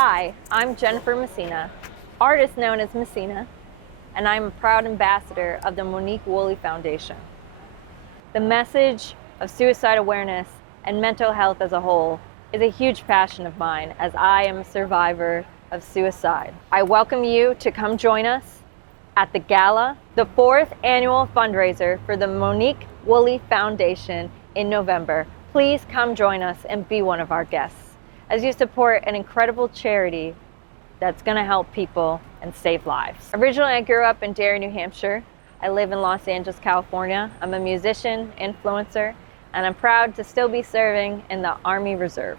Hi, I'm Jennifer Messina, artist known as Messina, and I'm a proud ambassador of the Monique Foundation. The message of suicide awareness and mental health as a whole is a huge passion of mine, as I am a survivor of suicide. I welcome you to come join us at the gala, the 4th annual fundraiser for the Monique Foundation in November. Please come join us and be one of our guests as you support an incredible charity that's going to help people and save lives. Originally, I grew up in Derry, New Hampshire. I live in Los Angeles, California. I'm a musician, influencer, and I'm proud to still be serving in the Army Reserve.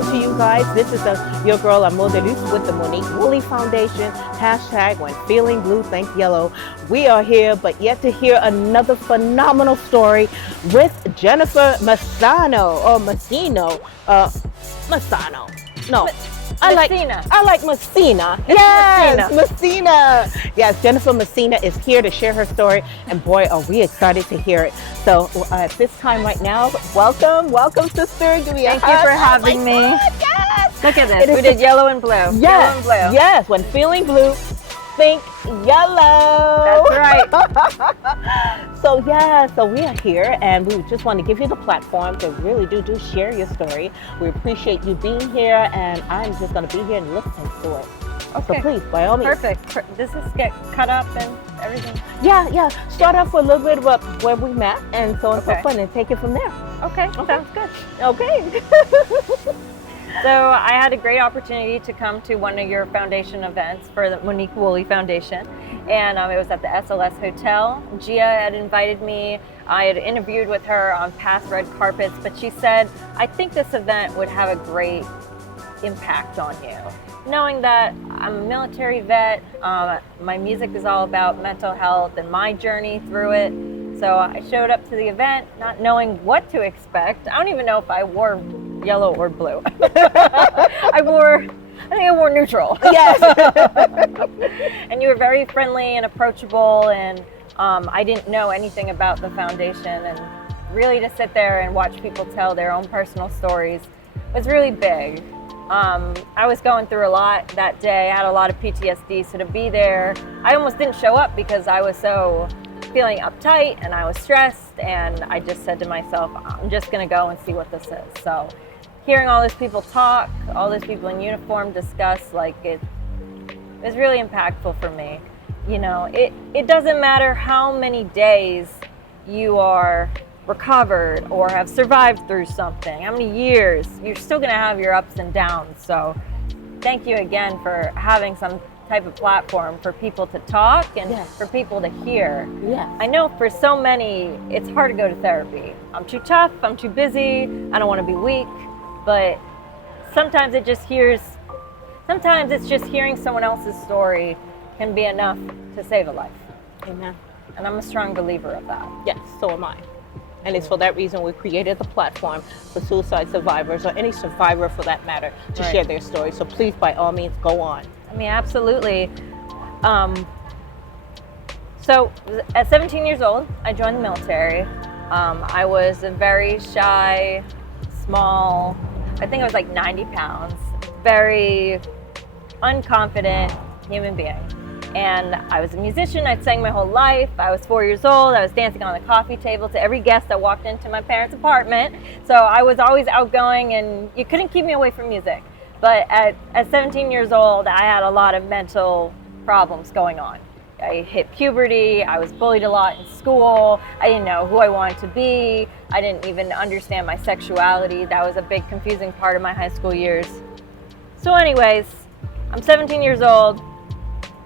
To you guys, this is your girl Amor de Luz with the Monique Foundation. Hashtag when feeling blue, think yellow. We are here, but yet to hear another phenomenal story with Jennifer Messina or Messina. Messina. No. I like Messina. Yes, Messina. Yes, Jennifer Messina is here to share her story, and boy, are we excited to hear it. So at this time right now, welcome, sister. Give me a hug. Thank you for having me. God, yes. Look at this. We did yellow and blue. Yes, yellow and blue. Yes, when feeling blue, think yellow. That's right. So we are here, and we just want to give you the platform to really do share your story. We appreciate you being here, and I'm just going to be here and listen to it. Okay. So please, by all means. Perfect. Does this get cut up and everything? Yeah. Start off with a little bit about where we met and so on and so Okay. forth, and take it from there. Okay. Sounds good. Okay. So I had a great opportunity to come to one of your foundation events for the Monique Foundation, and it was at the SLS Hotel. Gia had invited me. I had interviewed with her on past red carpets, but she said, I think this event would have a great impact on you. Knowing that I'm a military vet, my music is all about mental health and my journey through it. So I showed up to the event not knowing what to expect. I don't even know if I wore yellow or blue. I think I wore neutral. Yes. And you were very friendly and approachable, and I didn't know anything about the foundation, and really to sit there and watch people tell their own personal stories was really big. I was going through a lot that day. I had a lot of PTSD, so to be there, I almost didn't show up because I was so feeling uptight and I was stressed, and I just said to myself, I'm just gonna go and see what this is. So hearing all those people talk, all those people in uniform discuss, it was really impactful for me. You know, it doesn't matter how many days you are recovered or have survived through something, how many years, you're still gonna have your ups and downs. So thank you again for having some type of platform for people to talk and Yes. for people to hear. Yes. I know for so many, it's hard to go to therapy. I'm too tough, I'm too busy, I don't want to be weak, but sometimes it's just hearing someone else's story can be enough to save a life. Amen. And I'm a strong believer of that. Yes, so am I. And it's for that reason we created the platform for suicide survivors, or any survivor for that matter, to Right. share their story. So please, by all means, go on. I mean, absolutely. So at 17 years old, I joined the military. I was a very shy, small, I think I was like 90 pounds, very unconfident human being. And I was a musician. I'd sang my whole life. I was 4 years old. I was dancing on the coffee table to every guest that walked into my parents' apartment. So I was always outgoing, and you couldn't keep me away from music. But at 17 years old, I had a lot of mental problems going on. I hit puberty. I was bullied a lot in school. I didn't know who I wanted to be. I didn't even understand my sexuality. That was a big confusing part of my high school years. So anyways, I'm 17 years old,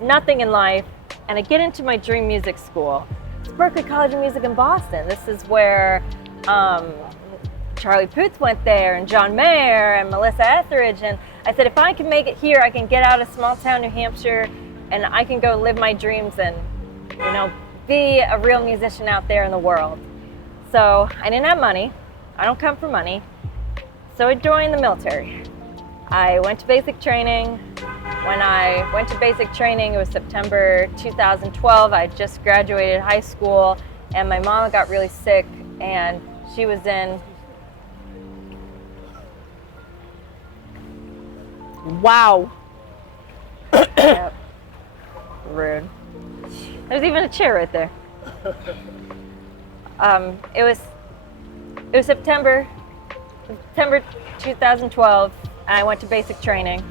nothing in life, and I get into my dream music school. It's Berklee College of Music in Boston. This is where Charlie Puth went there, and John Mayer and Melissa Etheridge, and I said, if I can make it here, I can get out of small town New Hampshire, and I can go live my dreams and, be a real musician out there in the world. So I didn't have money. I don't come from money. So I joined the military. I went to basic training. When I went to basic training, it was September 2012. I just graduated high school, and my mom got really sick, and she was in. Wow. Yep. Rude. There's even a chair right there. It was September 2012, and I went to basic training.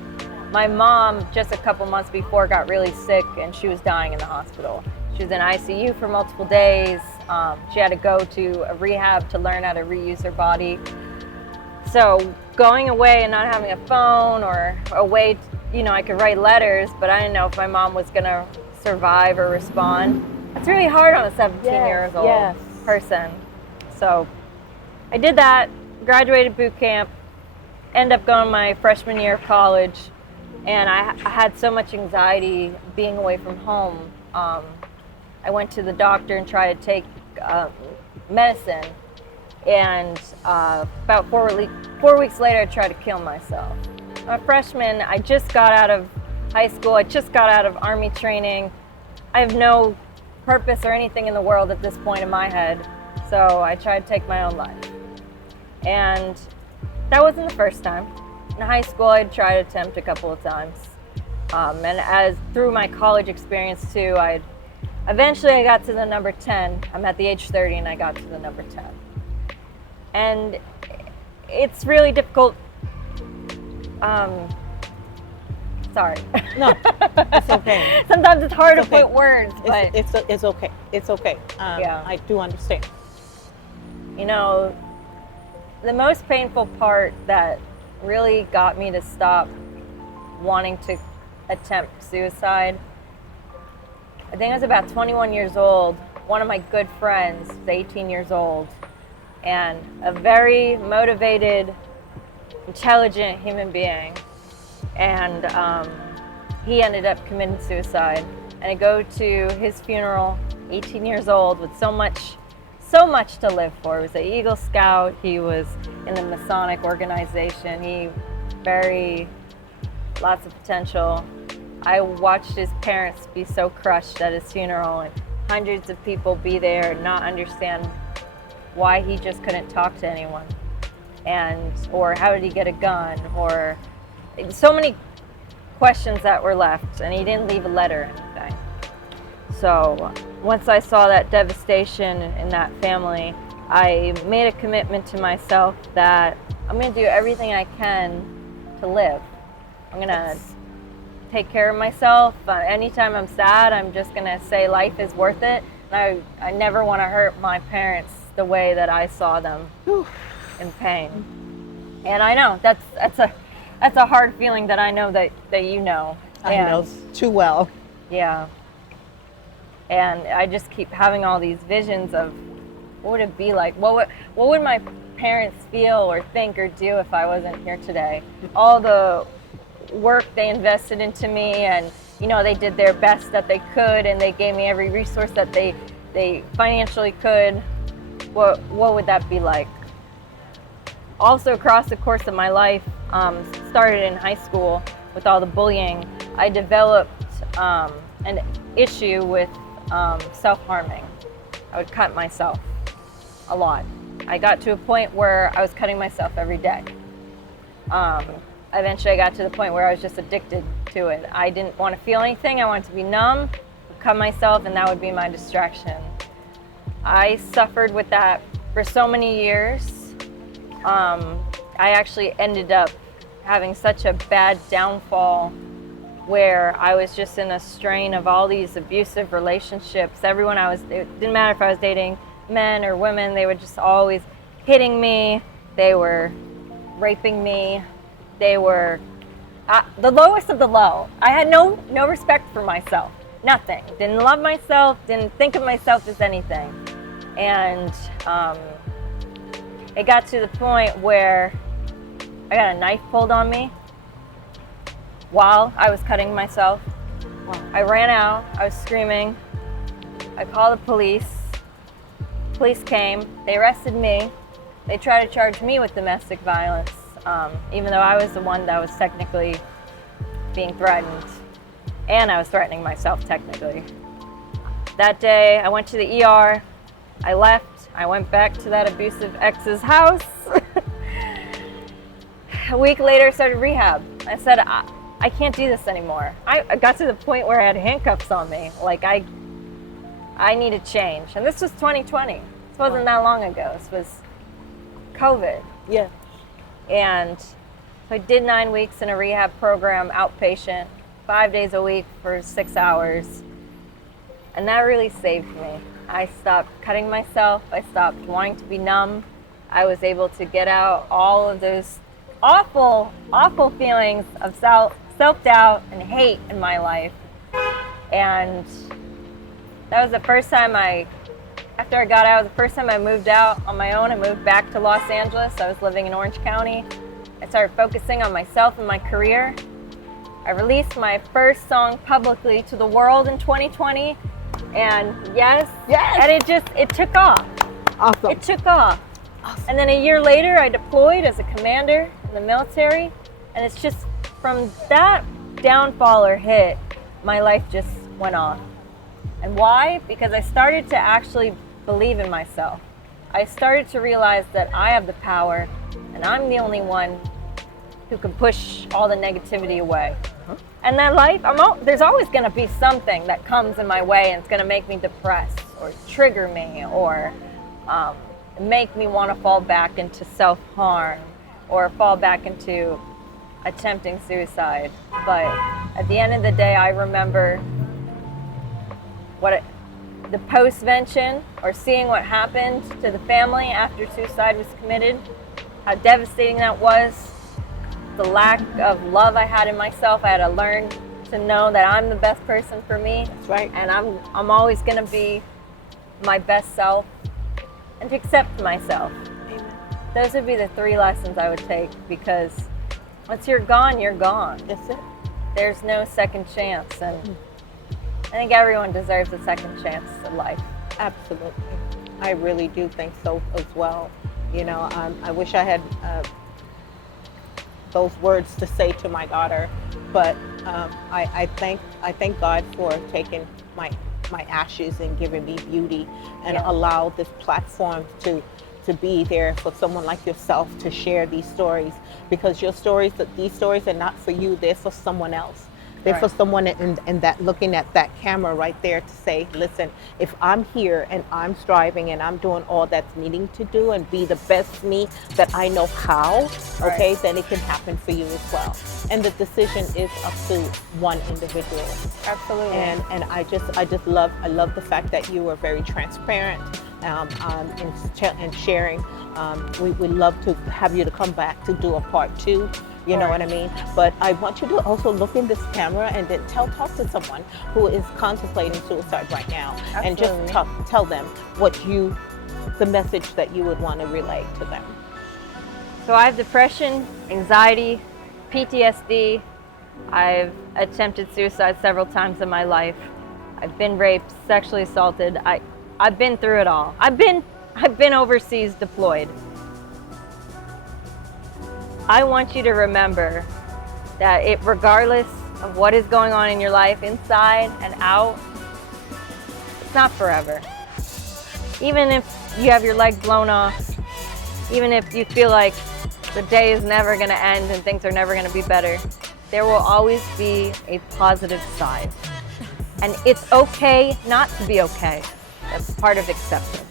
My mom, just a couple months before, got really sick, and she was dying in the hospital. She was in ICU for multiple days. She had to go to a rehab to learn how to reuse her body. So going away and not having a phone or a way, I could write letters, but I didn't know if my mom was gonna survive or respond. It's really hard on a 17-year-old person. So I did that, graduated boot camp, ended up going my freshman year of college, and I had so much anxiety being away from home. I went to the doctor and tried to take medicine, and about 4 weeks later I tried to kill myself. I'm a freshman, I just got out of high school, I just got out of Army training. I have no purpose or anything in the world at this point in my head, so I tried to take my own life. And that wasn't the first time. In high school, I'd tried to attempt a couple of times. And as through my college experience too, eventually I got to the number 10. I'm at the age 30 and I got to the number 10. And it's really difficult. Sorry. No, it's okay. Sometimes it's hard to put words, but it's okay. It's okay. I do understand. The most painful part that really got me to stop wanting to attempt suicide, I think I was about 21 years old. One of my good friends was 18 years old, and a very motivated, intelligent human being. And he ended up committing suicide. And I go to his funeral, 18 years old, with so much to live for. He was an Eagle Scout. He was in the Masonic organization. Lots of potential. I watched his parents be so crushed at his funeral, and hundreds of people be there and not understand why he just couldn't talk to anyone, or how did he get a gun, or so many questions that were left, and he didn't leave a letter or anything. So once I saw that devastation in that family, I made a commitment to myself that I'm going to do everything I can to live. I'm going to take care of myself. Anytime I'm sad, I'm just going to say life is worth it. And I never want to hurt my parents the way that I saw them in pain. And I know that's a hard feeling that I know that you know. I know too well. Yeah. And I just keep having all these visions of what would it be like? What would my parents feel or think or do if I wasn't here today? All the work they invested into me, and they did their best that they could, and they gave me every resource that they financially could. What would that be like? Also, across the course of my life, started in high school with all the bullying, I developed an issue with self-harming. I would cut myself a lot. I got to a point where I was cutting myself every day. Eventually I got to the point where I was just addicted to it. I didn't want to feel anything. I wanted to be numb, cut myself, and that would be my distraction. I suffered with that for so many years. I actually ended up having such a bad downfall where I was just in a strain of all these abusive relationships. It didn't matter if I was dating men or women, they were just always hitting me, they were raping me, they were the lowest of the low. I had no respect for myself, nothing. Didn't love myself, didn't think of myself as anything. And it got to the point where I got a knife pulled on me while I was cutting myself. I ran out, I was screaming. I called the police. Police came, they arrested me. They tried to charge me with domestic violence. even though I was the one that was technically being threatened, and I was threatening myself technically. That day, I went to the ER, I left, I went back to that abusive ex's house. A week later, I started rehab. I said, I can't do this anymore. I got to the point where I had handcuffs on me. Like, I need a change. And this was 2020. This wasn't that long ago. This was COVID. Yeah. And so I did 9 weeks in a rehab program, outpatient, 5 days a week for 6 hours. And that really saved me. I stopped cutting myself. I stopped wanting to be numb. I was able to get out all of those awful, awful feelings of self-doubt and hate in my life. And that was the first time after I got out, the first time I moved out on my own. I moved back to Los Angeles. I was living in Orange County. I started focusing on myself and my career. I released my first song publicly to the world in 2020. And yes, and it took off. Awesome. It took off. Awesome. And then a year later, I deployed as a commander in the military. And it's just from that downfall or hit, my life just went off. And why? Because I started to actually believe in myself. I started to realize that I have the power and I'm the only one who can push all the negativity away. And that life, there's always going to be something that comes in my way and it's going to make me depressed or trigger me or make me want to fall back into self-harm or fall back into attempting suicide. But at the end of the day, I remember the post-vention or seeing what happened to the family after suicide was committed, how devastating that was, the lack of love I had in myself. I had to learn to know that I'm the best person for me. That's right. And I'm always going to be my best self and to accept myself. Amen. Those would be the 3 lessons I would take, because once you're gone, you're gone. That's it. There's no second chance. And I think everyone deserves a second chance in life. Absolutely. I really do think so as well. You know, I wish I had those words to say to my daughter, but I thank God for taking my ashes and giving me beauty and allow this platform to be there for someone like yourself to share these stories, because these stories are not for you, they're for someone else. They're for someone in that looking at that camera right there to say, listen, if I'm here and I'm striving and I'm doing all that's needing to do and be the best me that I know how, okay, then it can happen for you as well. And the decision is up to one individual. Absolutely. And I love the fact that you were very transparent in sharing. We love to have you to come back to do a part 2. You know what I mean? But I want you to also look in this camera and then talk to someone who is contemplating suicide right now. Absolutely. And just tell them the message that you would want to relay to them. So I have depression, anxiety, PTSD. I've attempted suicide several times in my life. I've been raped, sexually assaulted. I've been through it all. I've been overseas deployed. I want you to remember that regardless of what is going on in your life, inside and out, it's not forever. Even if you have your leg blown off, even if you feel like the day is never going to end and things are never going to be better, there will always be a positive side. And it's okay not to be okay. That's part of acceptance.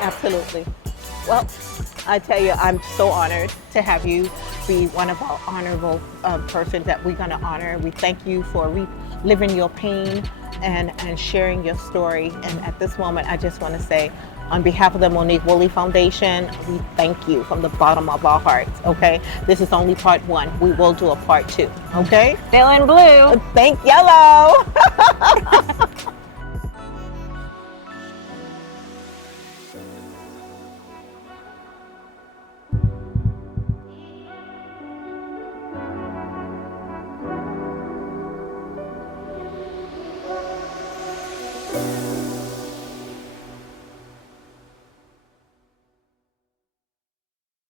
Absolutely. Well, I tell you, I'm so honored to have you be one of our honorable persons that we're going to honor. We thank you for reliving your pain and sharing your story. And at this moment, I just want to say, on behalf of the Monique Foundation, we thank you from the bottom of our hearts, okay? This is only part 1. We will do a part 2, okay? Feeling blue. Thank yellow.